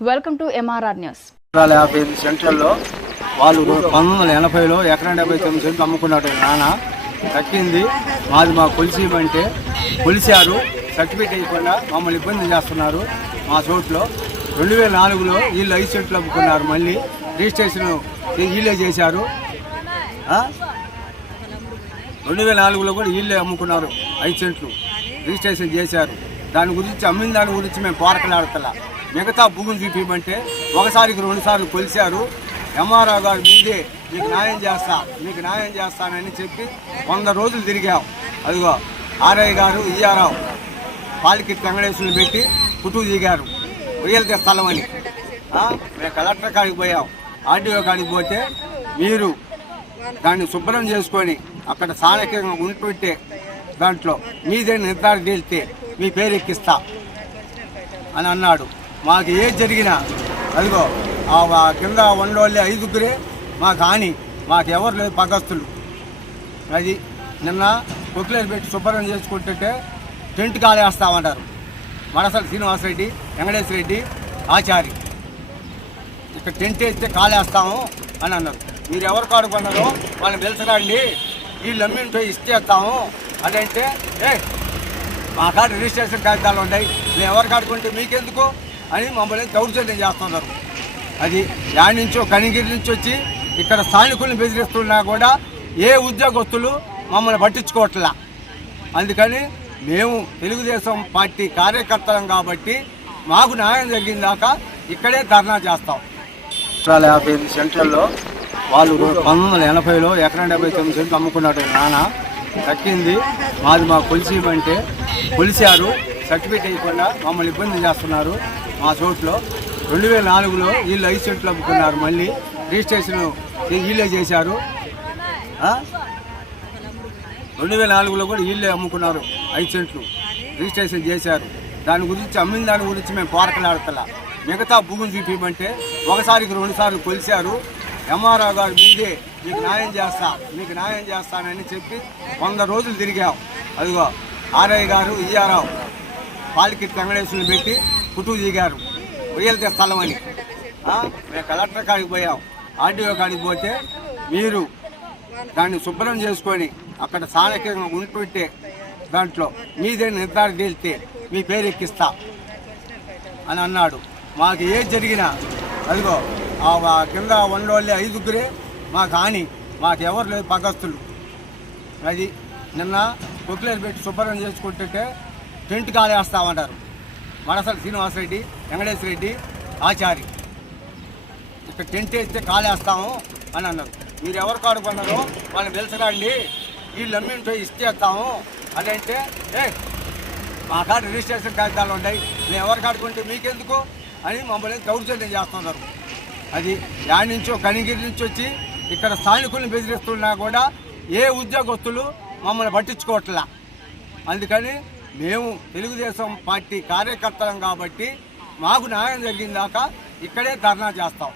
Welcome to MRR news. 55 సెంట్లలో వాళ్ళు 1980లో ఎకరం 79 సెంట్లు అమ్ముకున్నాడు నాన్న. తక్కింది మాది మా కొలిసిమంటే కొలిసారు, సర్టిఫికేట్ ఇవ్వకుండా మమ్మల్ని ఇబ్బంది చేస్తున్నారు. మా చోట్లో 2004లో వీళ్ళు 5 సెంట్లు అమ్ముకున్నారు. మళ్ళీ రిజిస్ట్రేషన్ వీళ్ళే చేశారు. 2004లో కూడా వీళ్ళే అమ్ముకున్నారు. 5 సెంట్లు రిజిస్ట్రేషన్ చేశారు. దాని గురించి అమ్మిన దాని గురించి మేము పోరాటలాడతలా. మిగతా భూములు చూపించమంటే ఒకసారికి 2 సార్లు కొలిశారు. ఎంఆర్ఓ గారు మీదే మీకు న్యాయం చేస్తానని చెప్పి 100 రోజులు తిరిగాం. అదిగో ఆర్ఐ గారు ఈఆర్ఆవు పాలికి వెంకటేశ్వరులు పెట్టి కుటుకు దిగారు ఉయ్యలతే స్థలం అని. మేము కలెక్టర్ కాడికి పోయాం, ఆర్డీఓ కాడికి పోతే మీరు దాన్ని శుభ్రం చేసుకొని అక్కడ సానక్యంగా ఉంటుంటే దాంట్లో మీదే నిర్ధారణ తేలితే మీ పేరు ఎక్కిస్తా అని అన్నాడు. మాకు ఏది జరిగినా అదిగో కింద వండోళ్ళే 5గురే మాకు హాని, మాకు ఎవరు లేదు పగస్తులు. అది నిన్న కొక్లేరు పెట్టి శుభ్రం చేసుకుంటుంటే టెంట్ కాలేస్తామంటారు. మడసల శ్రీనివాసరెడ్డి, వెంకటేశ్వర రెడ్డి, ఆచారి ఇక్కడ టెంట్ వేస్తే కాలేస్తాము అని అన్నారు. మీరు ఎవరు కాడుకున్నారో వాళ్ళని పిలిచకండి, వీళ్ళు అమ్మింటో ఇచ్చేస్తాము అదంటే మా కాడ రిజిస్ట్రేషన్ కాగితాలు ఉన్నాయి, మేము ఎవరు కాడుకుంటే మీకెందుకు అని మమ్మల్ని దౌర్జన్యం చేస్తున్నారు. అది యాడ్ నుంచో కనిగిరి నుంచి వచ్చి ఇక్కడ స్థానికులను బెదిరిస్తున్నా కూడా ఏ ఉద్యోగస్తులు మమ్మల్ని పట్టించుకోవట్లా. అందుకని మేము తెలుగుదేశం పార్టీ కార్యకర్తలం కాబట్టి మాకు న్యాయం జరిగిందాక ఇక్కడే ధర్నా చేస్తాం. 55 సెంట్లలో వాళ్ళు 1980లో ఎకరం 79 సెంట్లు అమ్ముకున్నాడు నాన్న. తక్కింది మాది మా కొలిసిమంటే కొలిసారు, సర్టిఫికేట్ ఇవ్వకుండా మమ్మల్ని ఇబ్బంది చేస్తున్నారు. మా చోట్లో 2004లో వీళ్ళు 5 సెంట్లు అమ్ముకున్నారు. మళ్ళీ రిజిస్ట్రేషన్ వీళ్ళే చేశారు. 2004లో కూడా వీళ్ళే అమ్ముకున్నారు. 5 సెంట్లు రిజిస్ట్రేషన్ చేశారు. దాని గురించి అమ్మిన దాని గురించి మేము పోరాటలాడతలా. మిగతా భూములు చూపించమంటే ఒకసారికి 2 సార్లు కొలిశారు. ఎంఆర్ఓ గారు మీదే మీకు న్యాయం చేస్తానని చెప్పి 100 రోజులు తిరిగాం. అదిగో ఆర్ఐ గారు ఈఆర్ఆవు పాలికి వెంకటేశ్వరులు పెట్టి కుటుకు దిగారు ఉయ్యలతే స్థలం అని. మేము కలెక్టర్ కాడికి పోయాం, ఆర్డీఓ కాడికి పోతే మీరు దాన్ని శుభ్రం చేసుకొని అక్కడ సానక్యంగా ఉంటుంటే దాంట్లో మీదే నిర్ధారణ తేలితే మీ పేరు ఎక్కిస్తా అని అన్నాడు. మాకు ఏది జరిగినా అదిగో కింద వండోళ్ళే 5గురే మాకు హాని, మాకు ఎవరు లేదు పగస్తులు. అది నిన్న కొక్లేరు పెట్టి శుభ్రం చేసుకుంటుంటే టెంట్ కాలేస్తామంటారు. మడసల శ్రీనివాసరెడ్డి, వెంకటేశ్వర రెడ్డి, ఆచారి ఇక్కడ టెంట్ వేస్తే కాలేస్తాము అని అన్నారు. మీరు ఎవరు కాడుకున్నారో వాళ్ళని పిలిచకండి, వీళ్ళు అమ్మింటో ఇచ్చేస్తాము అదంటే మా కాడ రిజిస్ట్రేషన్ కాగితాలు ఉన్నాయి, మేము ఎవరు కాడుకుంటే మీకెందుకు అని మమ్మల్ని దౌర్జన్యం చేస్తున్నారు. అది యాడ్ నుంచో కనిగిరి నుంచి వచ్చి ఇక్కడ స్థానికులను బెదిరిస్తున్నా కూడా ఏ ఉద్యోగస్తులు మమ్మల్ని పట్టించుకోవట్లా. అందుకని మేము తెలుగుదేశం పార్టీ కార్యకర్తలం కాబట్టి మాకు న్యాయం జరిగిందాక ఇక్కడే ధర్నా చేస్తాం.